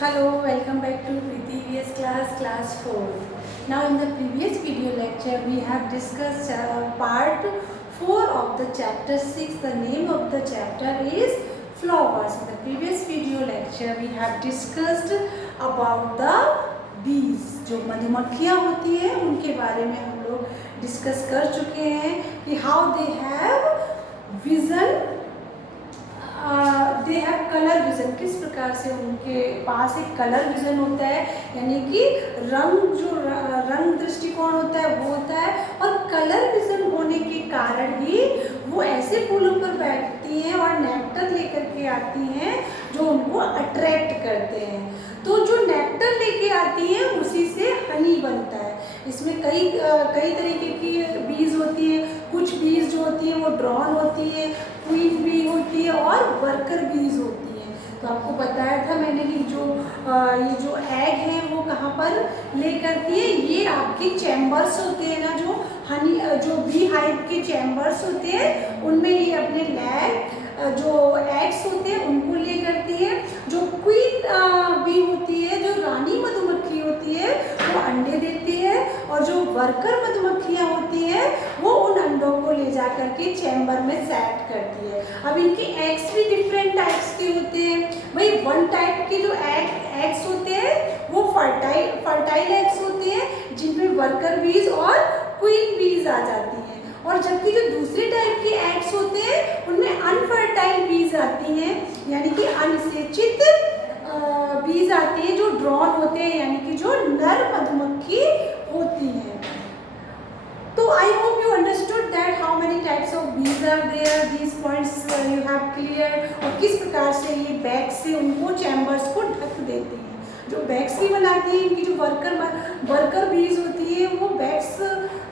Hello, welcome back to previous class 4. Now in the previous video lecture we have discussed part 4 of the chapter 6. The name of the chapter is flowers. In the previous video lecture we have discussed about the bees. जो मधुमक्खियाँ होती हैं उनके बारे में हम लोग discuss कर चुके हैं कि how they have vision, they have colour vision, किस प्रकार से उनके पास एक कलर विज़न होता है, यानी कि रंग दृष्टिकोण होता है वो होता है। और कलर विज़न होने के कारण ही वो ऐसे फूलों पर बैठती हैं और नेक्टर लेकर के आती हैं जो उनको अट्रैक्ट करते हैं। तो जो नेक्टर लेके आती हैं उसी से हनी बनता है। इसमें कई तरीके की बीज होती है। कुछ बीज जो होती है वो ड्रॉन होती है, क्वीन बी होती है और वर्कर बीज होती है। तो आपको बताया था मैंने कि ये जो एग है वो कहाँ पर ले करती है, ये आपके चैम्बर्स होते हैं ना, जो बी हाइव के चैम्बर्स होते हैं उनमें ये अपने जो एग्स होते हैं उनको ले करती है। जो क्वीन बी होती है, जो रानी मधुमक्खी होती है, वो अंडे देती है और जो वर्कर मधुमक्खियाँ होती हैं वो उन अंडों को ले जा करके चैम्बर में सेट करती है। अब इनके एग्स भी डिफरेंट टाइप्स के होते हैं। भाई वन टाइप के जो एग्स होते हैं वो फर्टाइल एग्स होते हैं जिनमें वर्कर बीज और क्वीन बीज आ जाती हैं। और जबकि जो दूसरे टाइप के एग्स होते हैं उनमें अनफर्टाइल बीज आती हैं, यानी कि अनिषेचित बीज आती हैं जो ड्रॉन होते हैं, यानी कि जो नर मधुमक्खी होती हैं। तो I hope you understood that how many types of bees are there, these points you have clear. और किस प्रकार से ये बैग से उनको चैम्बर्स को ढक देती हैं। जो बैग्स भी बनाती है, इनकी जो वर्कर बीज होती है वो बैग्स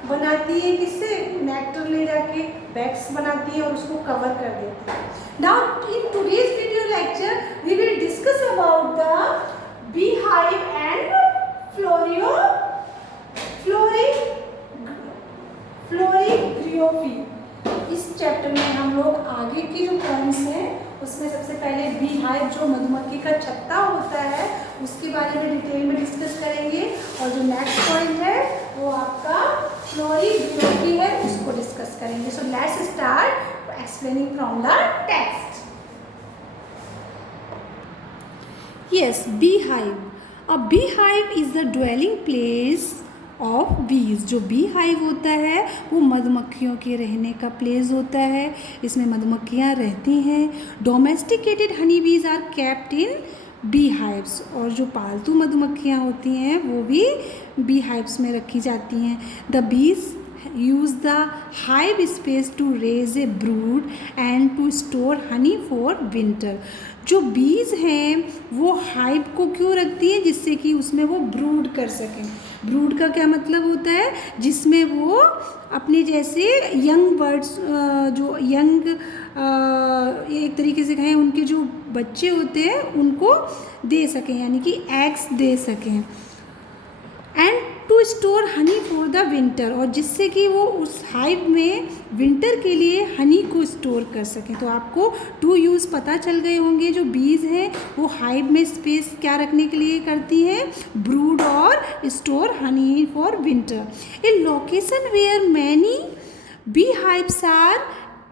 बनाती है, किससे, नेक्टर ले जाके बैग्स बनाती है और उसको कवर कर देती है। Now in today's video lecture we will discuss about the bee hive and floriography. इस चैप्टर में हम लोग आगे की जो पॉइंट्स हैं उसमें सबसे पहले बी हाइव जो मधुमक्खी का छत्ता होता है उसके बारे में डिटेल में डिस्कस करेंगे। और जो नेक्स्ट पॉइंट है वो आपका फ्लोरीग्रियोफी है, उसको डिस्कस करेंगे। So let's start explaining from the text. Yes, bee hive. A bee hive is the dwelling place of बीज। जो बी हाइव होता है वो मधुमक्खियों के रहने का प्लेस होता है। इसमें मधुमक्खियाँ रहती हैं। Domesticated honey bees are kept in bee hives. और जो पालतू मधुमक्खियाँ होती हैं वो भी बी हाइव्स में रखी जाती हैं। The bees use the hive space to raise a brood and to store honey for winter। जो बीज हैं वो हाइव को क्यों रखती हैं, जिससे कि उसमें वो ब्रूड कर सकें। ब्रूड का क्या मतलब होता है, जिसमें वो अपने जैसे यंग बर्ड्स, जो यंग एक तरीके से कहें उनके जो बच्चे होते हैं उनको दे सकें, यानी कि एग्स दे सकें। And to store honey for the winter, और जिससे कि वो उस हाइव में विंटर के लिए हनी को स्टोर कर सकें। तो आपको टू यूज़ पता चल गए होंगे। जो बीज हैं वो हाइव में स्पेस क्या रखने के लिए करती हैं, ब्रूड और store honey for winter. A location where many bee hives are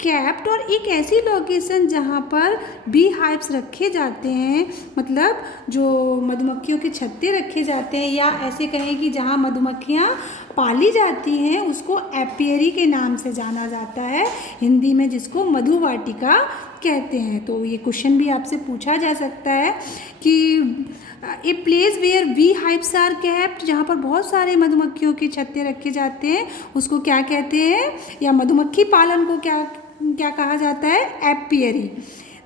kept, और एक ऐसी लोकेशन जहाँ पर बी हाइव्स रखे जाते हैं, मतलब जो मधुमक्खियों के छत्ते रखे जाते हैं, या ऐसे कहें कि जहाँ मधुमक्खियाँ पाली जाती हैं उसको एपियरी के नाम से जाना जाता है हिंदी में, जिसको मधुवाटिका कहते हैं। तो ये क्वेश्चन भी आपसे पूछा जा सकता है कि a place where bee hives are kept, जहाँ पर बहुत सारे मधुमक्खियों के छत्ते रखे जाते हैं उसको क्या कहते हैं, या मधुमक्खी पालन को क्या कहा जाता है, apiary.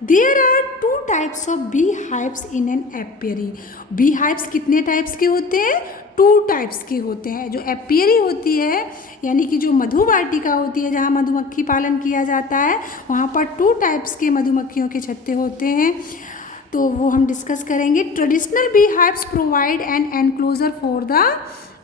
There are 2 types of bee hives in an apiary. Bee hives कितने टाइप्स के होते हैं, 2 टाइप्स के होते हैं। जो एपियरी होती है, यानी कि जो मधुवाटिका होती है जहाँ मधुमक्खी पालन किया जाता है, वहाँ पर 2 टाइप्स के मधुमक्खियों के छत्ते होते हैं। तो वो हम डिस्कस करेंगे। Traditional bee hives provide an enclosure for the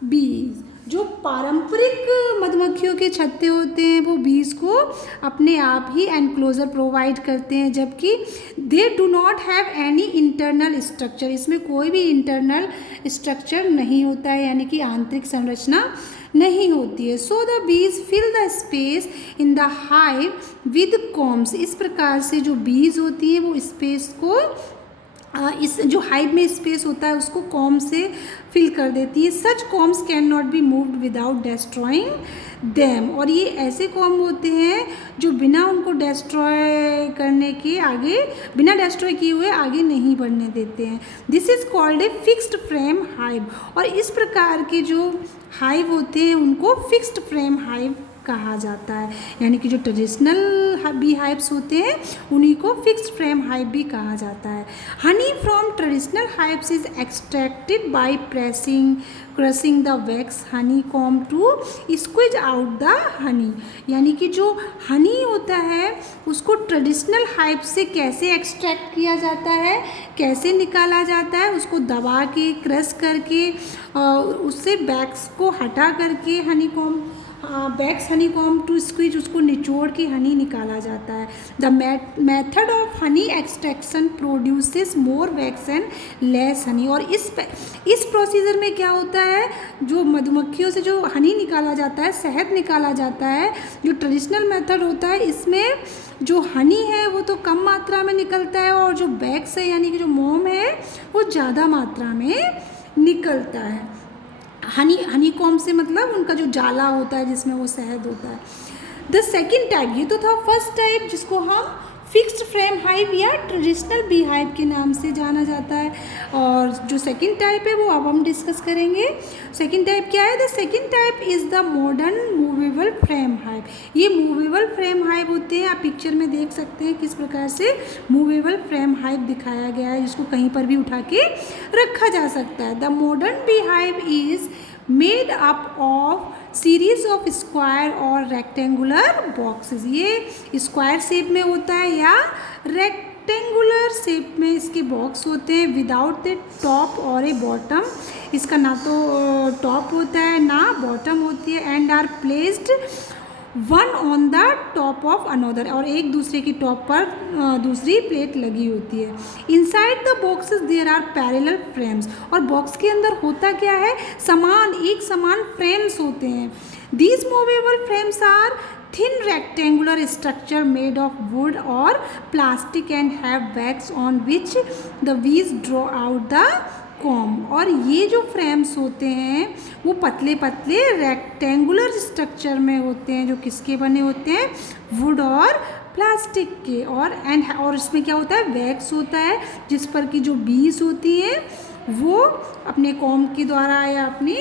bees. जो पारंपरिक मधुमक्खियों के छत्ते होते हैं वो बीज को अपने आप ही एनक्लोजर प्रोवाइड करते हैं, जबकि they do not have any internal structure, इसमें कोई भी इंटरनल स्ट्रक्चर नहीं होता है, यानी कि आंतरिक संरचना नहीं होती है। So the bees fill the space in the hive with combs, इस प्रकार से जो बीज होती है वो स्पेस को इस जो हाइव में स्पेस होता है उसको कॉम से फिल कर देती है। Such combs can not be moved without destroying them, और ये ऐसे कॉम होते हैं जो बिना उनको डेस्ट्रॉय करने के आगे, बिना डेस्ट्रॉय किए हुए आगे नहीं बढ़ने देते हैं। This is called a fixed frame hive, और इस प्रकार के जो हाइव होते हैं उनको फिक्स्ड फ्रेम हाइव कहा जाता है, यानी कि जो ट्रेडिशनल बी हाइव्स होते हैं उन्हीं को फिक्स्ड फ्रेम हाइव भी कहा जाता है। Honey from traditional hives is extracted by pressing crushing the wax honey comb to squeeze out the honey, यानी कि जो हनी होता है उसको ट्रेडिशनल हाइव से कैसे एक्सट्रैक्ट किया जाता है, कैसे निकाला जाता है, उसको दबा के क्रश करके उससे वैक्स को हटा करके honey comb wax honey comb to squeeze, उसको निचोड़ के हनी निकाला जाता है। The method of honey extraction produces more wax and less honey, और इस प्रोसीजर में क्या होता है, जो मधुमक्खियों से जो हनी निकाला जाता है, शहद निकाला जाता है, जो ट्रेडिशनल मेथड होता है इसमें जो हनी है वो तो कम मात्रा में निकलता है और जो बैक्स है यानी कि जो मोम है वो ज़्यादा मात्रा में निकलता है। हनी कॉम से मतलब उनका जो जाला होता है जिसमें वो शहद होता है। द सेकेंड टाइप, ये तो था फर्स्ट टाइप जिसको हम फिक्स्ड फ्रेम हाइव या ट्रेडिशनल बी हाइव के नाम से जाना जाता है, और जो सेकेंड टाइप है वो अब हम डिस्कस करेंगे। सेकेंड टाइप क्या है? The second type is the modern movable frame hive. ये मूवेबल फ्रेम हाइव होते हैं, आप पिक्चर में देख सकते हैं किस प्रकार से मूवेबल फ्रेम हाइव दिखाया गया है, जिसको कहीं पर भी उठा के रखा जा सकता है। The modern bee hive is made up of series of square और रेक्टेंगुलर बॉक्सेस, ये स्क्वायर शेप में होता है या रेक्टेंगुलर शेप में इसके बॉक्स होते हैं, विदाउट ए टॉप और ए बॉटम, इसका ना तो टॉप होता है ना बॉटम होती है, and are placed one on the top of another, और एक दूसरे की टॉप पर दूसरी प्लेट लगी होती है। Inside the boxes there are parallel frames, और बॉक्स के अंदर होता क्या है, एक समान फ्रेम्स होते हैं। These movable frames are thin rectangular structure made of wood और plastic and have wax on which the bees draw out the comb, और ये जो फ्रेम्स होते हैं वो पतले पतले रेक्टेंगुलर स्ट्रक्चर में होते हैं, जो किसके बने होते हैं, वुड और प्लास्टिक के, और इसमें क्या होता है, वैक्स होता है, जिस पर की जो बीज होती हैं वो अपने कॉम के द्वारा या अपनी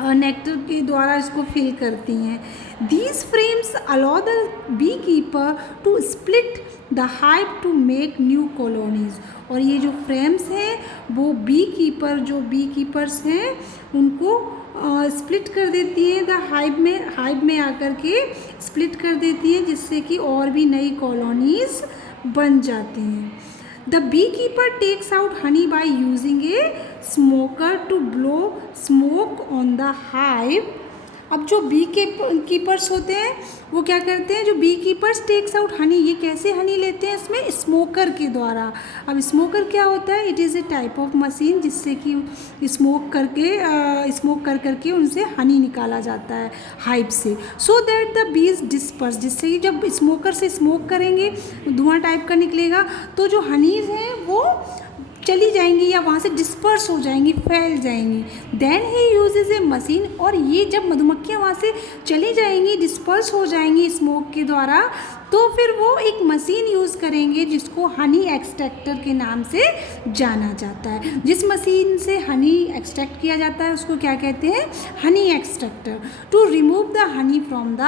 नेक्टर के द्वारा इसको फिल करती हैं। These frames allow the bee keeper to split the hive to make new colonies, और ये जो फ्रेम्स हैं वो बी कीपर्स हैं उनको स्प्लिट कर देती है, द हाइव में आकर के स्प्लिट कर देती है, जिससे कि और भी नई कॉलोनीज बन जाती हैं। The bee keeper takes out honey by using a smoker to blow smoke on the hive. अब जो बी कीपर्स होते हैं वो क्या करते हैं, जो bee keepers takes out honey, ये कैसे हनी लेते हैं, इसमें स्मोकर के द्वारा। अब स्मोकर क्या होता है, it is a type of machine जिससे कि स्मोक कर करके उनसे हनी निकाला जाता है हाइव से, so that the bees disperse, जिससे कि जब स्मोकर से स्मोक करेंगे धुआं टाइप का निकलेगा तो जो हनीज हैं वो चली जाएंगी या वहाँ से डिस्पर्स हो जाएंगी, फैल जाएंगी। Then he uses a machine, और ये जब मधुमक्खियाँ वहाँ से चली जाएंगी, डिस्पर्स हो जाएंगी स्मोक के द्वारा, तो फिर वो एक मशीन यूज़ करेंगे जिसको हनी एक्सट्रैक्टर के नाम से जाना जाता है। जिस मशीन से हनी एक्सट्रैक्ट किया जाता है उसको क्या कहते हैं, honey extractor, to remove the honey from the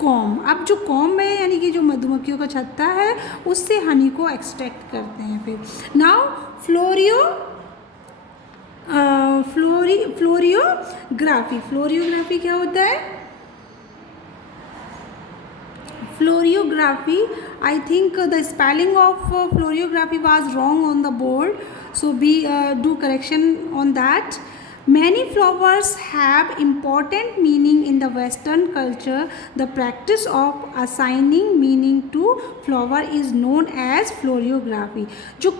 comb. अब जो कॉम है यानी कि जो मधुमक्खियों का छत्ता है उससे हनी को एक्सट्रैक्ट करते हैं। फिर नाउ फ्लोरियोग्राफी क्या होता है, फ्लोरियोग्राफी, I think the spelling of फ्लोरियोग्राफी was wrong on the board, so do correction on that. Many flowers have important meaning in the Western culture. The practice of assigning meaning to flower is known as florography. जो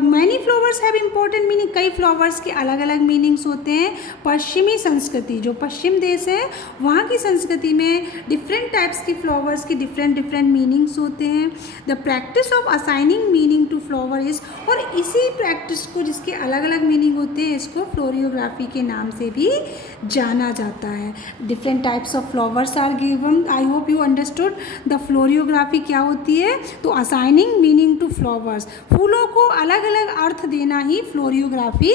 many flowers have important meaning, कई flowers के अलग अलग meanings होते हैं. पश्चिमी संस्कृति, जो पश्चिम देश है वहाँ की संस्कृति में different types की flowers की different meanings होते हैं. The practice of assigning meaning to flower is, और इसी practice को जिसके अलग अलग meaning होते हैं इसको florography के नाम से भी जाना जाता है. Different types of flowers are given. I hope you understood. The floriography क्या होती है? तो असाइनिंग मीनिंग टू फ्लावर्स, फूलों को अलग अलग अर्थ देना ही फ्लोरियोग्राफी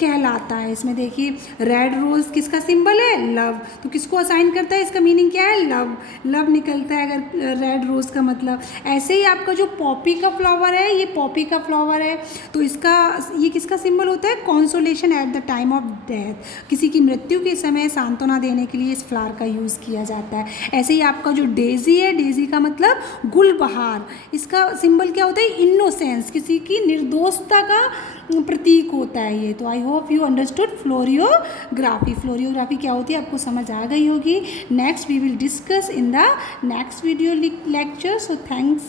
कहलाता है. इसमें देखिए रेड रोज किसका सिंबल है? लव. तो किसको असाइन करता है? इसका मीनिंग क्या है? लव. लव निकलता है अगर रेड रोज का मतलब. ऐसे ही आपका जो पॉपी का फ्लावर है, ये पॉपी का फ्लावर है तो इसका ये किसका सिंबल होता है? Consolation at the time of death. किसी की मृत्यु के समय सांत्वना देने के लिए इस फ्लावर का यूज़ किया जाता है. ऐसे ही आपका जो डेजी है, डेजी का मतलब गुलबहार, इसका सिंबल क्या होता है? इनोसेंस, किसी की निर्दोषता का प्रतीक होता है ये. तो I hope you understood floriography. Floriography क्या होती है आपको समझ आ गई होगी. Next we will discuss in the next video lecture. So thanks.